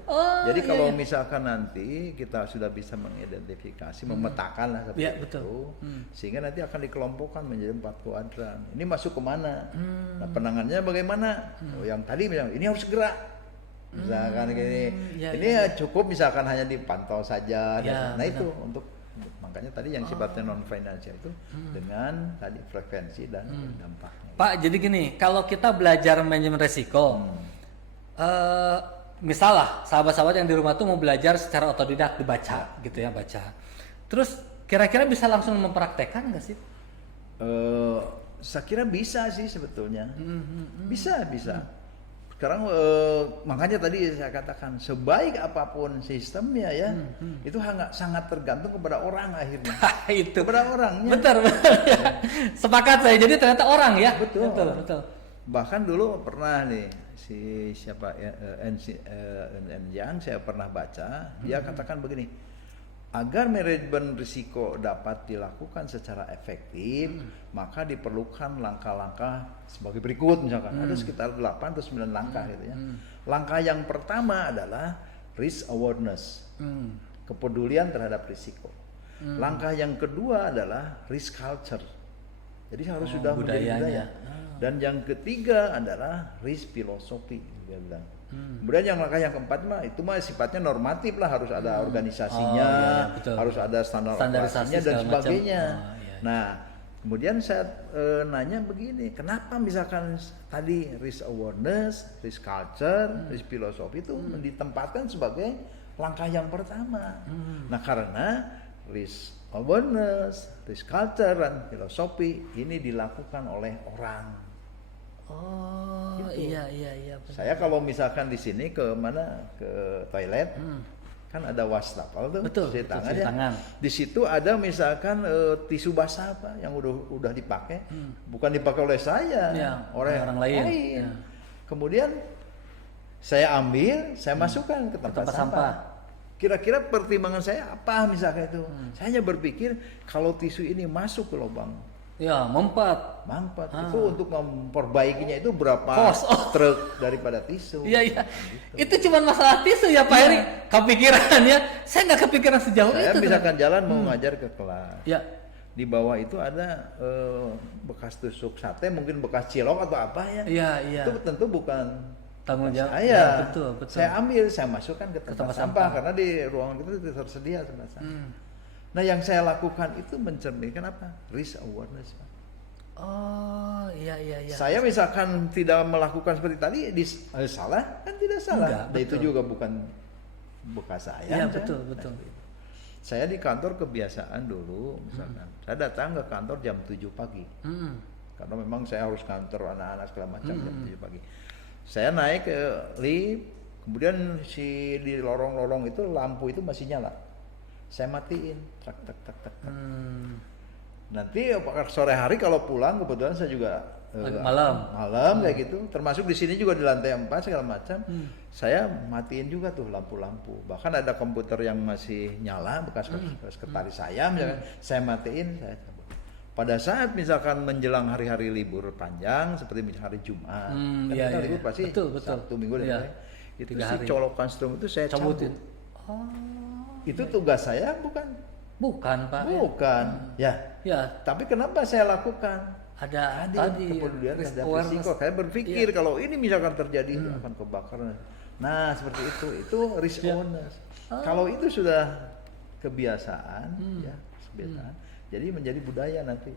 Jadi kalau misalkan nanti kita sudah bisa mengidentifikasi, memetakan lah seperti itu, sehingga nanti akan dikelompokkan menjadi 4 kuadran. Ini masuk kemana? Nah penanganannya bagaimana? Yang tadi bilang ini harus segera. Misalkan gini, ini cukup misalkan hanya dipantau saja. Nah itu untuk makanya tadi yang sifatnya non financial itu dengan tadi frekuensi dan dampaknya. Pak, jadi gini, kalau kita belajar manajemen risiko, misalnya sahabat-sahabat yang di rumah tuh mau belajar secara otodidak dibaca, gitu ya baca. Terus kira-kira bisa langsung mempraktekkan nggak sih? Saya kira bisa sih sebetulnya, bisa. Sekarang makanya tadi saya katakan sebaik apapun sistemnya ya, itu sangat tergantung kepada orang akhirnya. Itu kepada orangnya. Betul. Sepakat saya. Jadi ternyata orang ya. Betul. Bahkan dulu pernah nih si siapa Yang saya pernah baca, dia katakan begini. Agar manajemen risiko dapat dilakukan secara efektif, maka diperlukan langkah-langkah sebagai berikut misalkan. Ada sekitar 8 atau 9 langkah gitu ya. Langkah yang pertama adalah risk awareness. Kepedulian terhadap risiko. Langkah yang kedua adalah risk culture. Jadi harus sudah menjadi budaya. Dan yang ketiga adalah risk philosophy, dia bilang. Kemudian yang langkah yang keempat itu sifatnya normatif lah, harus ada organisasinya, harus ada standar operasinya dan sebagainya. Nah, kemudian saya nanya begini, kenapa misalkan tadi risk awareness, risk culture, risk philosophy itu ditempatkan sebagai langkah yang pertama? Nah, karena risk awareness, risk culture dan philosophy ini dilakukan oleh orang. Gitu. Iya. Betul. Saya kalau misalkan di sini ke toilet, kan ada wastafel tuh, cuci tangan. Di situ ada misalkan tisu basah apa yang udah dipakai, bukan dipakai oleh saya, oleh orang lain. Ya. Kemudian saya ambil, saya masukkan ke tempat sampah. Kira-kira pertimbangan saya apa misalkan itu? Saya hanya berpikir kalau tisu ini masuk ke lubang. Ya, mempat. Itu untuk memperbaikinya itu berapa truk daripada tisu. Iya. Gitu. Itu cuma masalah tisu ya Pak Heri. Kepikiran ya. Saya nggak kepikiran sejauh itu. Saya misalkan jalan mau ngajar ke kelas. Ya. Di bawah itu ada bekas tusuk sate, mungkin bekas cilok atau apa ya. Iya. Itu tentu bukan tanggung jawab. Saya. Betul. Saya ambil, saya masukkan ke tempat sampah karena di ruangan itu tersedia tempat sampah. Nah, yang saya lakukan itu mencerminkan apa? Risk awareness. Iya. Saya misalkan tidak melakukan seperti tadi, salah kan tidak salah. Dan itu juga bukan bekas saya. Iya, betul. Saya di kantor kebiasaan dulu, misalkan. Saya datang ke kantor jam 7 pagi. Karena memang saya harus kantor anak-anak segala macam jam 7 pagi. Saya naik ke lift, kemudian di lorong-lorong itu lampu itu masih nyala. Saya matiin, tak. Nanti sore hari kalau pulang kebetulan saya juga malam kayak gitu. Termasuk di sini juga di lantai 4 segala macam. Saya matiin juga tuh lampu-lampu. Bahkan ada komputer yang masih nyala bekas sekretaris saya misalkan, saya matiin, saya cabut. Pada saat misalkan menjelang hari-hari libur panjang seperti misalnya hari Jumat, kan kita libur pasti Sabtu Minggu dan lain-lain. Itu si colokan strom itu saya cabut. Itu tugas saya bukan Pak. Bukan. Ya. Tapi kenapa saya lakukan? Ada kepedulian terhadap risiko. Saya berpikir kalau ini misalkan terjadi akan kebakaran. Nah, seperti itu risk awareness. Kalau itu sudah kebiasaan jadi menjadi budaya nanti.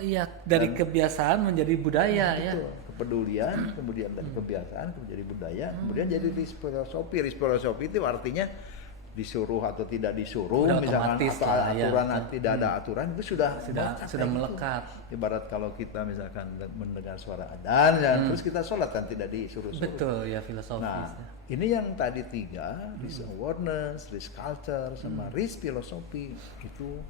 Iya, dari kebiasaan menjadi budaya ya. Kepedulian, kemudian dari kebiasaan menjadi budaya, kemudian jadi risk philosophy. Risk philosophy itu artinya disuruh atau tidak disuruh, misalkan aturan tidak ada aturan itu sudah melekat. Ibarat kalau kita misalkan mendengar suara adzan, terus kita sholat kan tidak disuruh-suruh. Betul ya, filosofis. Nah, ini yang tadi 3, risk awareness, risk culture, sama risk philosophy itu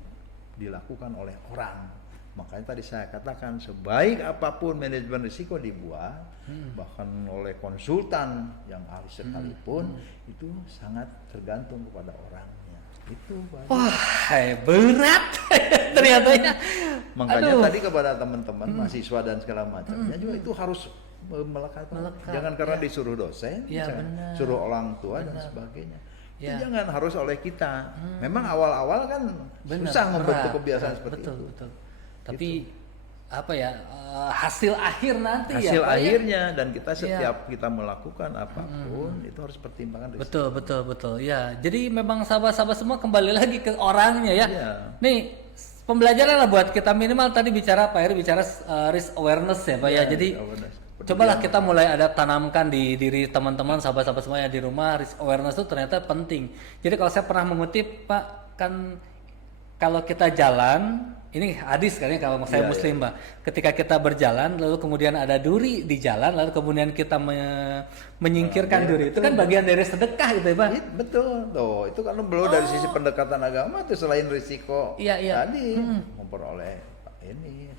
dilakukan oleh orang. Makanya tadi saya katakan sebaik apapun manajemen risiko dibuat, bahkan oleh konsultan yang ahli sekalipun, itu sangat tergantung kepada orangnya. Itu wah, berat ternyata ya. Makanya tadi kepada teman-teman mahasiswa dan segala macamnya juga itu harus melekat. Jangan karena disuruh dosen, suruh orang tua dan sebagainya. Itu jangan harus oleh kita. Memang awal-awal kan susah membentuk kebiasaan seperti itu. Betul. Tapi apa ya, hasil akhir nanti hasil akhirnya dan kita setiap kita melakukan apapun itu harus pertimbangan risiko. Betul ya. Jadi memang sahabat-sahabat semua kembali lagi ke orangnya ya. Nih pembelajaran lah buat kita, minimal tadi bicara Pak Heri bicara risk awareness ya Pak ya. Jadi cobalah kita mulai ada tanamkan di diri teman-teman sahabat-sahabat semua yang di rumah, risk awareness itu ternyata penting. Jadi kalau saya pernah mengutip Pak, kan kalau kita jalan, ini hadis kan ya, kalau saya muslim Pak, ketika kita berjalan lalu kemudian ada duri di jalan lalu kemudian kita menyingkirkan duri, itu kan bagian dari sedekah gitu ya Pak. Betul, tuh itu kan belum dari sisi pendekatan agama itu selain risiko tadi memperoleh ini.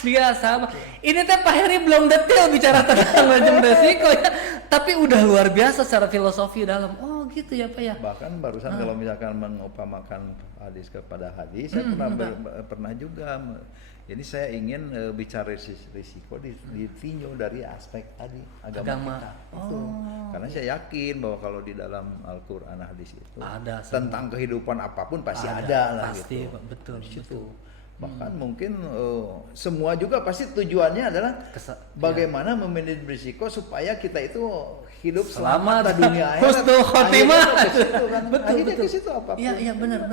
Lihat sahabat, ini teh Pak Heri belum detail bicara tentang manajemen risiko ya, tapi udah luar biasa secara filosofi dalam. Oh gitu ya Pak ya. Bahkan barusan kalau misalkan mengupamakan hadis kepada hadis, saya pernah juga. Jadi saya ingin bicara risiko ditinjau dari aspek tadi agama kita. Itu. Karena saya yakin bahwa kalau di dalam Al-Qur'an hadis itu ada tentang kehidupan apapun pasti ada lah pasti, gitu. Betul. Bahkan mungkin semua juga pasti tujuannya adalah bagaimana memanage risiko supaya kita itu hidup selamat di dunia akhirat. Husnul khotimah. Betul. Ke situ apapun. Iya benar.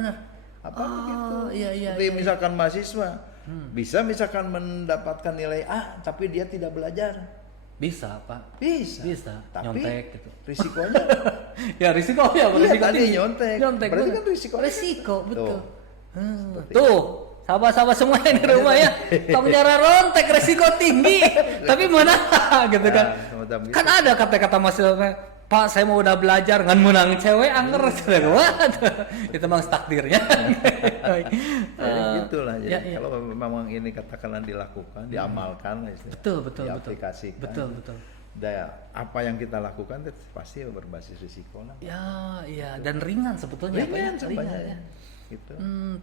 Apapun gitu. Iya. Seperti misalkan mahasiswa bisa misalkan mendapatkan nilai A tapi dia tidak belajar. Bisa Pak. Bisa. Tapi nyontek gitu. Risikonya risiko tadi nyontek. Berarti kan risiko betul. Tuh sahabat-sahabat semua yang di rumah ya, penjara rontek resiko tinggi, tapi mana gitu kan? Kan ada kata-kata mahasiswa, Pak saya mau udah belajar ngan menang cewek angker itu memang takdirnya. Gitulah jadi kalau memang ini katakanlah dilakukan, diamalkan, betul, diaplikasikan. Betul. Apa yang kita lakukan itu pasti berbasis risiko lah. Ya, dan ringan sebetulnya. Ringan ya. Gitu.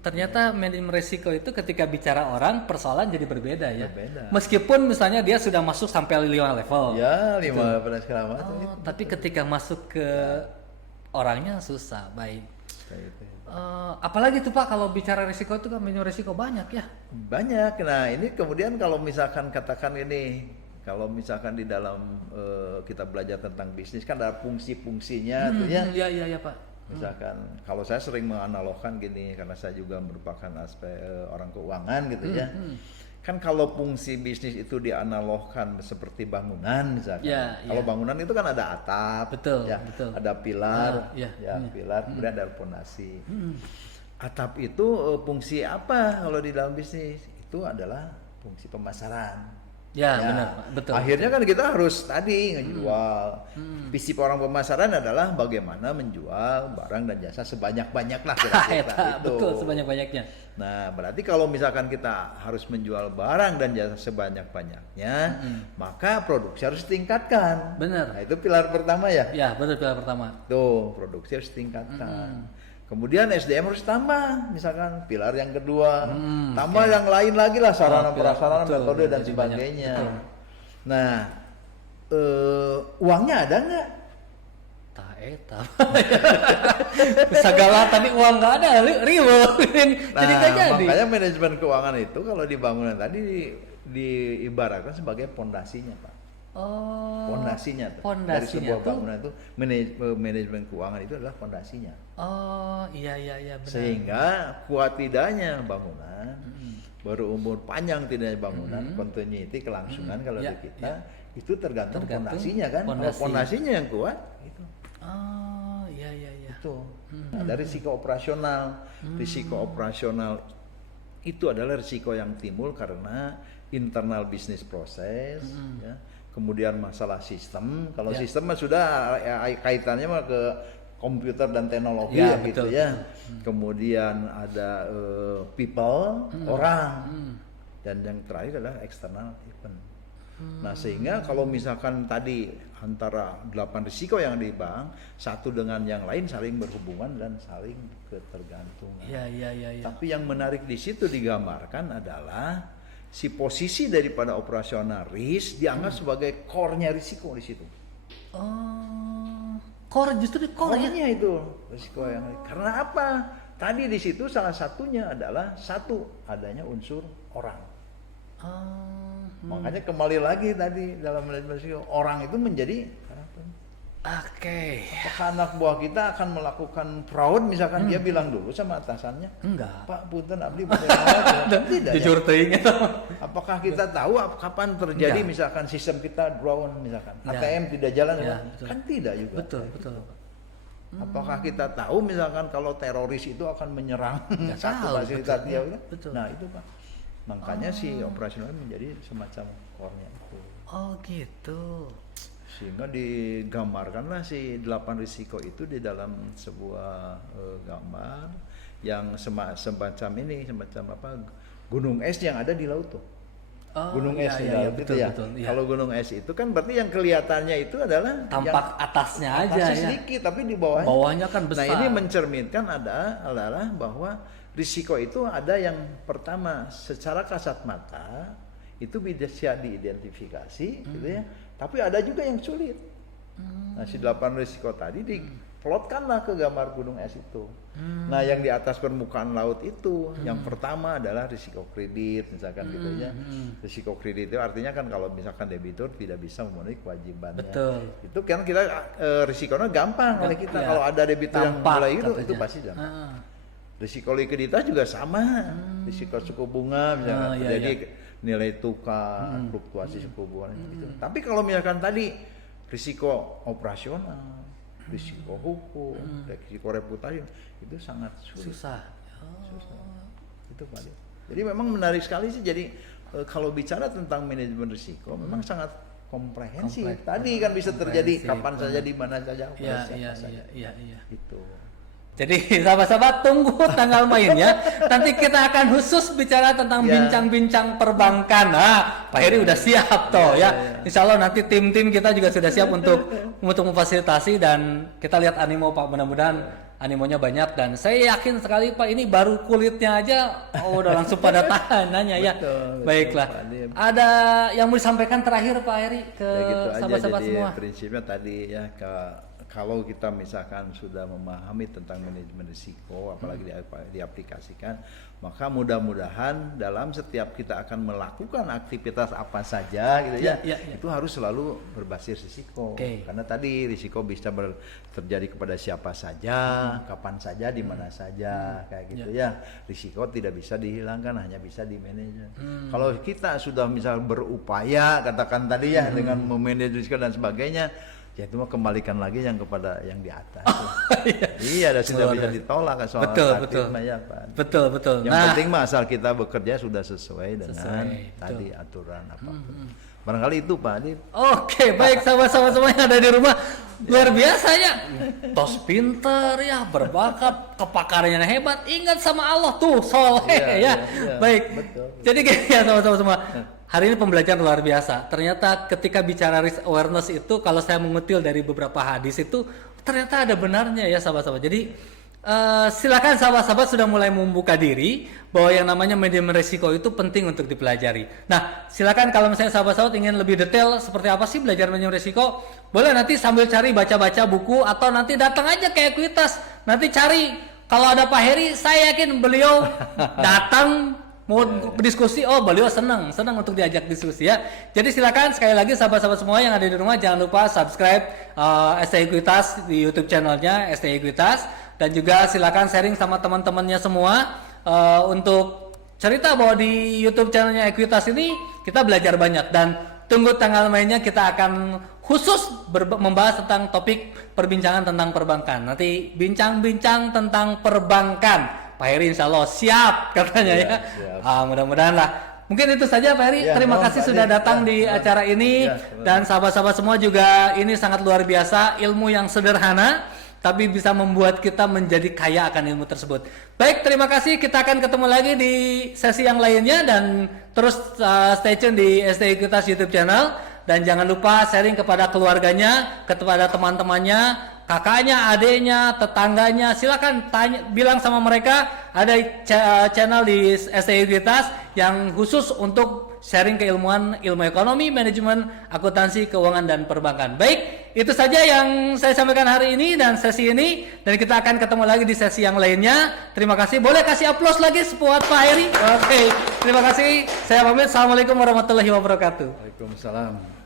Ternyata manajemen risiko itu ketika bicara orang persoalan jadi berbeda ya. Berbeda. Meskipun misalnya dia sudah masuk sampai 5 level. Ya 5 level segala macam. Tapi ketika masuk ke orangnya susah. Baik. Apalagi tuh Pak kalau bicara risiko itu kan manajemen risiko banyak ya. Banyak. Nah ini kemudian kalau misalkan katakan ini, kalau misalkan di dalam kita belajar tentang bisnis kan ada fungsi-fungsinya tuh ya. Iya Pak. Misalkan kalau saya sering menganalogkan gini karena saya juga merupakan aspek orang keuangan gitu ya. Kan kalau fungsi bisnis itu dianalogkan seperti bangunan misalkan. Kalau bangunan itu kan ada atap, betul. Ada pilar, pilar, kemudian ada fondasi. Atap itu fungsi apa kalau di dalam bisnis? Itu adalah fungsi pemasaran. Ya, benar, betul. Akhirnya kan kita harus tadi ngejual. Visi orang pemasaran adalah bagaimana menjual barang dan jasa sebanyak-banyak lah kira-kira itu. Betul, sebanyak-banyaknya. Nah, berarti kalau misalkan kita harus menjual barang dan jasa sebanyak-banyaknya, maka produksi harus ditingkatkan. Benar. Nah, itu pilar pertama ya. Ya, betul, pilar pertama. Tuh, produksi harus ditingkatkan. Kemudian SDM harus tambah, misalkan pilar yang kedua, tambah yang lain lagi lah, sarana prasarana, metode dan sebagainya. Nah, uangnya ada nggak? Tak eta. Segala tapi uang nggak ada, riwo. Jadi nggak jadi. Makanya manajemen keuangan itu kalau di bangunan tadi diibaratkan sebagai pondasinya, Pak. Oh. Pondasinya dari sebuah bangunan itu manajemen keuangan itu adalah pondasinya. Oh, iya benar. Sehingga kuat tidaknya bangunan, berumur panjang tidaknya bangunan, continuity kelangsungan kalau di kita itu tergantung pondasinya kan. Kalau pondasinya yang kuat itu. Oh, iya. Itu. Nah, dari risiko operasional. Risiko operasional itu adalah risiko yang timbul karena internal bisnis proses ya. Kemudian masalah sistem, kalau sistem mah sudah kaitannya mah ke komputer dan teknologi ya gitu ya. Kemudian ada people, orang, dan yang terakhir adalah external event. Nah, sehingga kalau misalkan tadi antara 8 risiko yang di bank, satu dengan yang lain saling berhubungan dan saling ketergantungan. Iya. Tapi yang menarik di situ digambarkan adalah si posisi daripada operasional risk dianggap sebagai core-nya risiko di situ. Oh, core justru core-nya itu risiko yang karena apa? Tadi di situ salah satunya adalah adanya unsur orang. Makanya kembali lagi tadi dalam manajemen risiko, orang itu menjadi apakah anak buah kita akan melakukan fraud misalkan dia bilang dulu sama atasannya? Enggak. Pak, punten abdi tidak. Jujur teuing eta. Apakah kita tahu kapan terjadi misalkan sistem kita down misalkan ATM tidak jalan kan tidak juga. Betul. Apakah kita tahu misalkan kalau teroris itu akan menyerang satu fasilitas dia? Nah, itu Pak. Makanya si operasional menjadi semacam core-nya itu. Oh, gitu. Sehingga digambarkanlah si 8 risiko itu di dalam sebuah gambar yang semacam ini, semacam apa, gunung es yang ada di laut tuh. Gunung es di laut itu ya. Kalau gunung es itu kan berarti yang kelihatannya itu adalah tampak atasnya aja ya. Sedikit tapi di bawahnya. Bawahnya kan besar. Nah, ini mencerminkan adalah bahwa risiko itu ada yang pertama secara kasat mata itu bisa diidentifikasi gitu ya. Tapi ada juga yang sulit. Nah, si 8 risiko tadi diplotkanlah ke gambar gunung es itu. Nah, yang di atas permukaan laut itu, yang pertama adalah risiko kredit, misalkan gitu ya. Risiko kredit itu artinya kan kalau misalkan debitur tidak bisa memenuhi kewajibannya. Betul. Itu kan kita risikonya gampang oleh kita. Kalau ada debitur yang mulai itu pasti gampang. Risiko likuiditas juga sama. Risiko suku bunga misalkan terjadi nilai tukar, fluktuasi suku bunga gitu. Tapi kalau misalkan tadi risiko operasional, risiko hukum, risiko reputasi itu sangat sulit. Susah. Itu Pak. Jadi memang menarik sekali sih. Jadi kalau bicara tentang manajemen risiko memang sangat komprehensif. Tadi kan bisa terjadi kapan saja, di mana saja. Iya. Itu. Jadi sahabat-sahabat tunggu tanggal mainnya. Nanti kita akan khusus bicara tentang bincang-bincang perbankan. Nah, Pak Heri udah siap toh ya. Insya Allah nanti tim-tim kita juga sudah siap untuk memfasilitasi dan kita lihat animo Pak. Mudah-mudahan animonya banyak dan saya yakin sekali Pak ini baru kulitnya aja udah langsung pada tahanannya ya. Baiklah. Ada yang mau disampaikan terakhir Pak Heri ke sahabat-sahabat semua? Prinsipnya tadi ya kalau kita misalkan sudah memahami tentang manajemen risiko, apalagi diaplikasikan, maka mudah-mudahan dalam setiap kita akan melakukan aktivitas apa saja, gitu itu harus selalu berbasis risiko. Karena tadi risiko bisa terjadi kepada siapa saja, kapan saja, di mana saja, kayak gitu ya. Risiko tidak bisa dihilangkan, hanya bisa dimanage. Kalau kita sudah misal berupaya, katakan tadi ya, dengan memanage risiko dan sebagainya. Ya itu mah kembalikan lagi yang kepada yang di atas. Iya. Iya, ada sudah bisa ditolak kan soal Betul. mah ya Pak. Betul. Yang penting mah asal kita bekerja sudah sesuai dengan tadi betul. aturan apapun. Barangkali itu Pak Adit. Oke, baik sahabat-sahabat semua yang ada di rumah, luar biasa ya. Tos pinter ya, berbakat, kepakarannya hebat. Ingat sama Allah tuh, soleh ya. Baik. Betul. Jadi kayak ya sahabat-sahabat semua. Hari ini pembelajaran luar biasa. Ternyata ketika bicara risk awareness itu, kalau saya mengutil dari beberapa hadis itu, ternyata ada benarnya ya sahabat-sahabat. Jadi silakan sahabat-sahabat sudah mulai membuka diri bahwa yang namanya manajemen risiko itu penting untuk dipelajari. Nah, silakan kalau misalnya sahabat-sahabat ingin lebih detail seperti apa sih belajar manajemen risiko, boleh nanti sambil cari baca-baca buku atau nanti datang aja ke Ekuitas. Nanti cari kalau ada Pak Heri, saya yakin beliau datang mau berdiskusi, beliau senang untuk diajak diskusi ya. Jadi silakan sekali lagi sahabat-sahabat semua yang ada di rumah jangan lupa subscribe STI Ekuitas di YouTube channelnya STI Ekuitas, dan juga silakan sharing sama teman-temannya semua untuk cerita bahwa di YouTube channelnya Ekuitas ini kita belajar banyak, dan tunggu tanggal mainnya kita akan khusus membahas tentang topik perbincangan tentang perbankan. Nanti bincang-bincang tentang perbankan. Pak Heri insya Allah siap katanya ya. Mudah-mudahan lah. Mungkin itu saja Pak Heri. Terima kasih sudah datang di acara ini. Dan sahabat-sahabat semua juga, ini sangat luar biasa. Ilmu yang sederhana tapi bisa membuat kita menjadi kaya akan ilmu tersebut. Baik, terima kasih. Kita akan ketemu lagi di sesi yang lainnya. Dan terus stay tune di STI Ekuitas YouTube channel. Dan jangan lupa sharing kepada keluarganya, kepada teman-temannya, kakaknya, adiknya, tetangganya. Silakan bilang sama mereka ada channel di STI Ekuitas yang khusus untuk sharing keilmuan ilmu ekonomi, manajemen, akuntansi, keuangan, dan perbankan. Baik, itu saja yang saya sampaikan hari ini dan sesi ini, dan kita akan ketemu lagi di sesi yang lainnya. Terima kasih. Boleh kasih aplaus lagi buat Pak Heri? Oke, terima kasih. Saya pamit. Assalamualaikum warahmatullahi wabarakatuh. Waalaikumsalam.